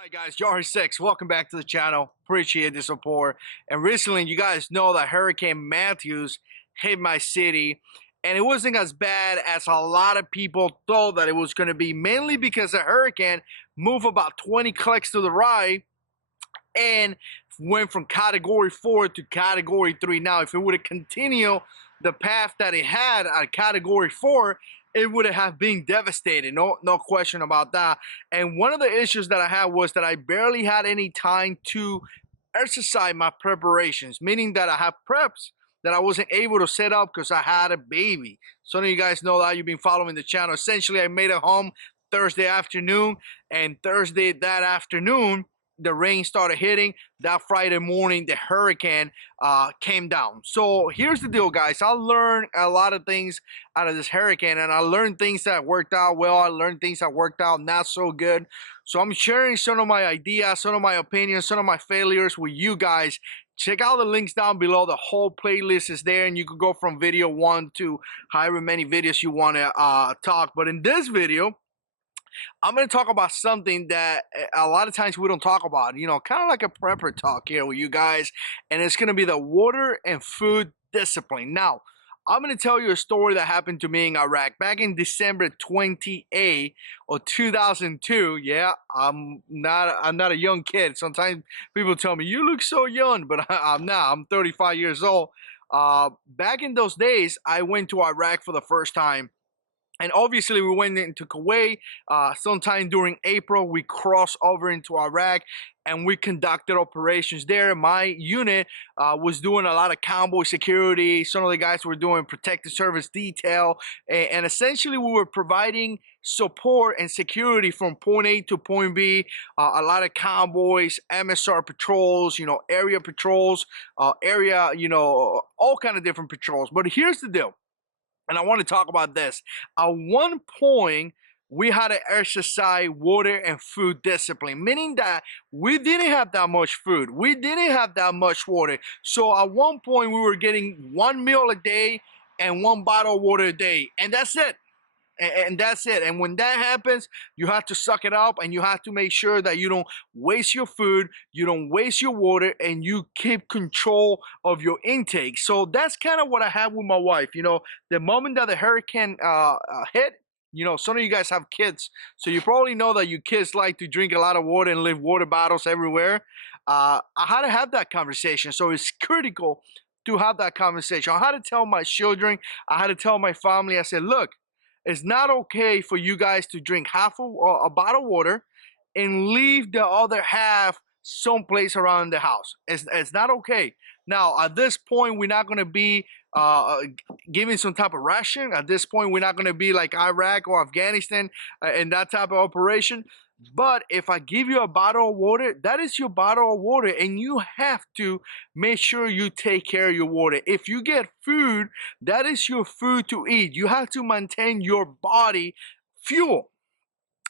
Alright guys, JH6, welcome back to the channel. Appreciate the support. And recently, you guys know that Hurricane Matthews hit my city, and it wasn't as bad as a lot of people thought that it was going to be, mainly because the hurricane moved about 20 clicks to the right and went from category 4 to category 3. Now, if it would have continued the path that it had at category 4, it would have been devastating. No question about that. And one of the issues that I had was that I barely had any time to exercise my preparations, meaning that I have preps that I wasn't able to set up because I had a baby. Some of you guys know that you've been following the channel. Essentially, I made it home Thursday afternoon, and Thursday that afternoon, the rain started hitting. That Friday morning, the hurricane came down. So here's the deal, guys. I learned a lot of things out of this hurricane, and I learned things that worked out well. I learned things that worked out not so good. So I'm sharing some of my ideas, some of my opinions, some of my failures with you guys. Check out the links down below. The whole playlist is there, and you can go from video 1 to however many videos you want to talk. But in this video, I'm going to talk about something that a lot of times we don't talk about, kind of like a prepper talk here with you guys, and it's going to be the water and food discipline. Now, I'm going to tell you a story that happened to me in Iraq back in December 28 of 2002. Yeah, I'm not a young kid. Sometimes people tell me, you look so young, but I'm not. I'm 35 years old. Back in those days, I went to Iraq for the first time. And obviously, we went into Kuwait sometime during April. We crossed over into Iraq, and we conducted operations there. My unit was doing a lot of convoy security. Some of the guys were doing protective service detail. And essentially, we were providing support and security from point A to point B. A lot of convoys, MSR patrols, area patrols, all kind of different patrols. But here's the deal. And I want to talk about this. At one point, we had to exercise water and food discipline, meaning that we didn't have that much food. We didn't have that much water. So at one point, we were getting 1 meal a day and 1 bottle of water a day. And that's it. And that's it. And when that happens, you have to suck it up, and you have to make sure that you don't waste your food, you don't waste your water, and you keep control of your intake. So that's kind of what I have with my wife. The moment that the hurricane hit, some of you guys have kids, so you probably know that your kids like to drink a lot of water and leave water bottles everywhere. I had to have that conversation. So it's critical to have that conversation. I had to tell my children, I had to tell my family, I said, look, it's not okay for you guys to drink half a bottle of water and leave the other half someplace around the house. It's not okay. Now, at this point, we're not going to be giving some type of ration. At this point, we're not going to be like Iraq or Afghanistan in that type of operation. But if I give you a bottle of water, that is your bottle of water, and you have to make sure you take care of your water. If you get food, that is your food to eat. You have to maintain your body fuel.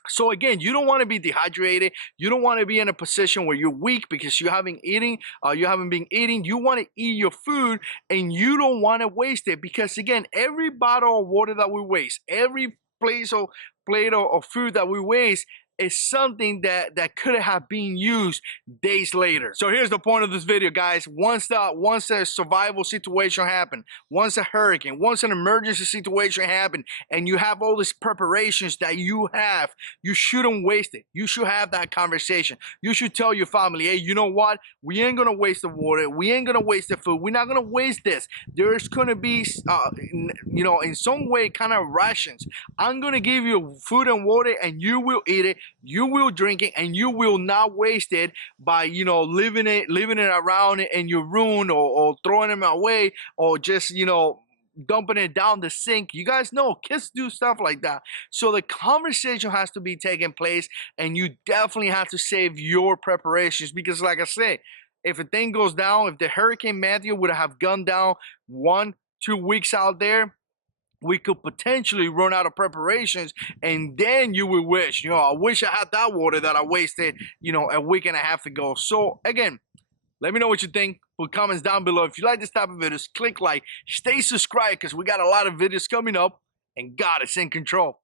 So again, you don't want to be dehydrated. You don't want to be in a position where you're weak because you haven't been eating. You want to eat your food, and you don't want to waste it, because again, every bottle of water that we waste, every plate of food that we waste is something that could have been used days later. So here's the point of this video, guys. Once a survival situation happened, once a hurricane, once an emergency situation happened, and you have all these preparations that you have, you shouldn't waste it. You should have that conversation. You should tell your family, hey, you know what? We ain't gonna waste the water. We ain't gonna waste the food. We're not gonna waste this. There's gonna be, in some way, kind of rations. I'm gonna give you food and water, and you will eat it. You will drink it, and you will not waste it by leaving it around in your room, or throwing them away, or just dumping it down the sink. You guys know kids do stuff like that. So the conversation has to be taking place, and you definitely have to save your preparations, because like I said, if a thing goes down, if the Hurricane Matthew would have gone down 1-2 weeks out there, we could potentially run out of preparations, and then you will wish, I wish I had that water that I wasted, a week and a half ago. So again, let me know what you think. Put comments down below. If you like this type of videos, click like, stay subscribed, because we got a lot of videos coming up, and God is in control.